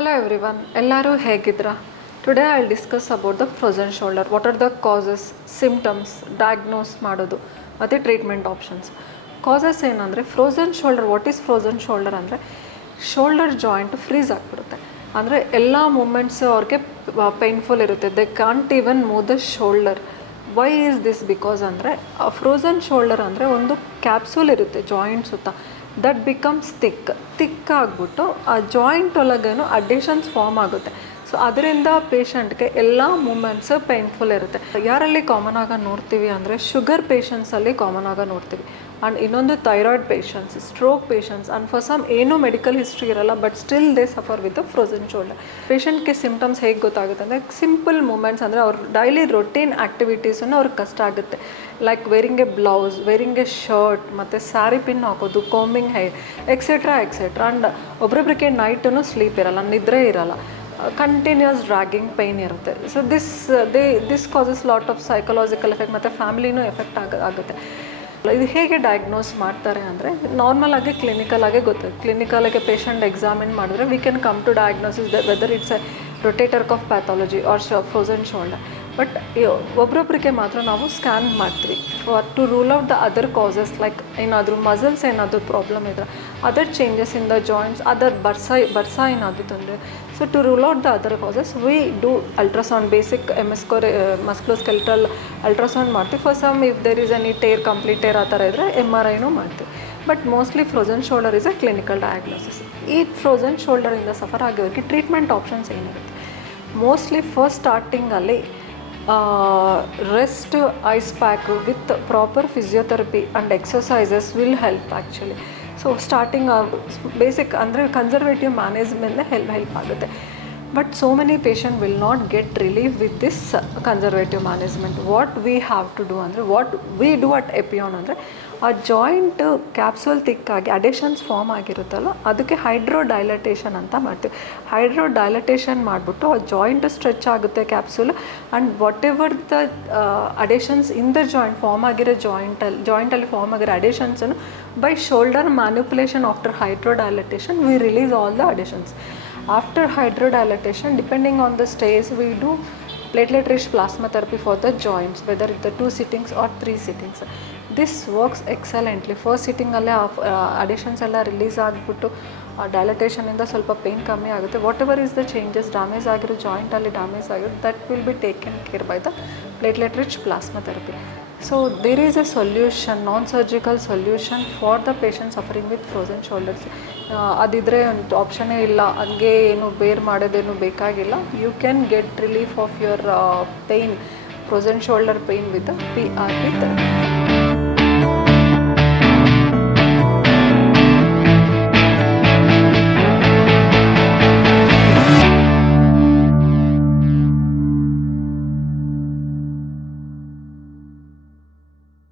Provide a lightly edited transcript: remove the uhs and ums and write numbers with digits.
Hello everyone, ಎಲ್ಲರೂ ಹೇಗಿದ್ದೀರಾ? Today I'll discuss about the frozen shoulder. What are the causes, symptoms, diagnose ಮಾಡೋದು ಮತ್ತು treatment options. Causes ಏನಂದರೆ frozen shoulder. What is frozen shoulder ಅಂದರೆ shoulder joint freeze ಆಗಿಬಿಡುತ್ತೆ. ಅಂದರೆ ಎಲ್ಲ ಮೂಮೆಂಟ್ಸ್ ಅವ್ರಿಗೆ ಪೇನ್ಫುಲ್ ಇರುತ್ತೆ. They can't even move the shoulder. Why is this? Because ಅಂದರೆ ಫ್ರೋಝನ್ ಶೋಲ್ಡರ್ ಅಂದರೆ ಒಂದು ಕ್ಯಾಪ್ಸೂಲ್ ಇರುತ್ತೆ ಜಾಯಿಂಟ್ ಸುತ್ತ. ದಟ್ ಬಿಕಮ್ಸ್ ಥಿಕ್ ಆಗಿಬಿಟ್ಟು ಆ ಜಾಯಿಂಟ್ ಒಳಗೇನು ಅಡಿಷನ್ಸ್ ಫಾರ್ಮ್ ಆಗುತ್ತೆ. ಸೊ ಅದರಿಂದ ಪೇಷಂಟ್ಗೆ ಎಲ್ಲ ಮೂಮೆಂಟ್ಸ್ ಪೇನ್ಫುಲ್ ಇರುತ್ತೆ. ಯಾರಲ್ಲಿ ಕಾಮನ್ ಆಗಿ ನೋಡ್ತೀವಿ ಅಂದರೆ ಶುಗರ್ ಪೇಷಂಟ್ಸಲ್ಲಿ ಕಾಮನ್ ಆಗಿ ನೋಡ್ತೀವಿ. ಆ್ಯಂಡ್ ಇನ್ನೊಂದು thyroid patients, stroke patients, and for some ಏನೂ ಮೆಡಿಕಲ್ ಹಿಸ್ಟ್ರಿ ಇರಲ್ಲ but still they suffer with the frozen shoulder. ಪೇಷಂಟ್ಗೆ ಸಿಮ್ಟಮ್ಸ್ ಹೇಗೆ ಗೊತ್ತಾಗುತ್ತೆ ಅಂದರೆ ಸಿಂಪಲ್ ಮೂಮೆಂಟ್ಸ್ ಅಂದರೆ ಅವ್ರ ಡೈಲಿ ರೊಟೀನ್ ಆ್ಯಕ್ಟಿವಿಟೀಸನ್ನು ಅವ್ರಿಗೆ ಕಷ್ಟ ಆಗುತ್ತೆ. Like varying A blouse, varying A shirt, ಮತ್ತು ಸ್ಯಾರಿ ಪಿನ್ ಹಾಕೋದು, ಕೋಂಬಿಂಗ್ ಹೇರ್, ಎಕ್ಸೆಟ್ರಾ. ಆ್ಯಂಡ್ ಒಬ್ಬೊಬ್ಬರಿಗೆ ನೈಟೂ ಸ್ಲೀಪ್ ಇರಲ್ಲ, ನಿದ್ರೆ ಇರಲ್ಲ, ಕಂಟಿನ್ಯೂಸ್ ಡ್ರ್ಯಾಗಿಂಗ್ ಪೈನ್ ಇರುತ್ತೆ. So this causes lot of psychological effect ಮತ್ತು ಫ್ಯಾಮಿಲಿನೂ ಎಫೆಕ್ಟ್ ಆಗುತ್ತೆ. ಇದು ಹೇಗೆ ಡಯಾಗ್ನೋಸ್ ಮಾಡ್ತಾರೆ ಅಂದರೆ ನಾರ್ಮಲಾಗಿ ಕ್ಲಿನಿಕಲಾಗೆ ಗೊತ್ತಾಗುತ್ತೆ. ಕ್ಲಿನಿಕಲಾಗೆ ಪೇಷಂಟ್ ಎಕ್ಸಾಮಿನ್ ಮಾಡಿದ್ರೆ we can come to diagnosis whether it's a rotator cuff pathology or frozen shoulder. But ಒಬ್ಬೊಬ್ಬರಿಗೆ ಮಾತ್ರ ನಾವು ಸ್ಕ್ಯಾನ್ ಮಾಡ್ತೀವಿ for to rule out the other causes. Like ಏನಾದರೂ ಮಸಲ್ಸ್ ಏನಾದರೂ ಪ್ರಾಬ್ಲಮ್ ಇದ್ರೆ, other changes in the joints, other bursa ಏನಾದರೂ ತೊಂದರೆ. So to rule out the other causes we do ultrasound, basic musculoskeletal ultrasound ಮಾಡ್ತೀವಿ. For some if there is any complete tear ಆ ಥರ ಇದ್ದರೆ MRIನೂ ಮಾಡ್ತೀವಿ. But mostly frozen shoulder is a clinical diagnosis. ಈ frozen ಶೋಲ್ಡರಿಂದ ಸಫರ್ ಆಗಿರೋರಿಗೆ treatment options ಏನಿರುತ್ತೆ? ಮೋಸ್ಟ್ಲಿ ಫಸ್ಟ್ ಸ್ಟಾರ್ಟಿಂಗಲ್ಲಿ rest ice pack with proper physiotherapy and exercises will help actually. So starting basic ಅಂದರೆ ಕನ್ಸರ್ವೇಟಿವ್ ಮ್ಯಾನೇಜ್ಮೆಂಟ್ನೇ ಹೆಲ್ಪ್ ಆಗುತ್ತೆ. But so many patient will not get relief with this conservative management. What we have to do ಅಂದರೆ, what we do at ಎಪಿಯೋನ್ ಅಂದರೆ, ಆ joint capsule ಥಿಕ್ಕಾಗಿ adhesions form ಆಗಿರುತ್ತಲ್ಲ, ಅದಕ್ಕೆ ಹೈಡ್ರೋ ಡೈಲಟೇಷನ್ ಅಂತ ಮಾಡ್ತೀವಿ. ಹೈಡ್ರೋ ಡೈಲಟೇಷನ್ ಮಾಡಿಬಿಟ್ಟು ಆ ಜಾಯಿಂಟ್ ಸ್ಟ್ರೆಚ್ ಆಗುತ್ತೆ capsule. And whatever the adhesions in the joint form ಆಗಿರೋ ಜಾಯಿಂಟಲ್ಲಿ ಫಾರ್ಮ್ ಆಗಿರೋ ಅಡಿಷನ್ಸನ್ನು by shoulder manipulation after hydrodilatation we release all the adhesions. After hydrodilatation, depending on the stage, we do platelet-rich plasma therapy for the joints, whether the 2 sittings or 3 sittings. This works excellently. First sitting alle additions ಎಲ್ಲ release ಆಗಿಬಿಟ್ಟು ಡೈಲಟೇಷನಿಂದ ಸ್ವಲ್ಪ pain ಕಮ್ಮಿ ಆಗುತ್ತೆ. What ever is the changes, damage ಆಗಿರೋ ಜಾಯಿಂಟಲ್ಲಿ damage ಆಗಿರೋ, that will be taken care bye the platelet-rich plasma therapy. So there is a solution, non-surgical solution for the patient suffering with frozen shoulders. ಅದಿದ್ರೆ ಒಂದು ಆಪ್ಷನ್ನೇ ಇಲ್ಲ, ಹಂಗೆ ಏನು ಬೇರ್ ಮಾಡೋದೇನು ಬೇಕಾಗಿಲ್ಲ. You can get relief of your pain, frozen shoulder pain with PRP therapy.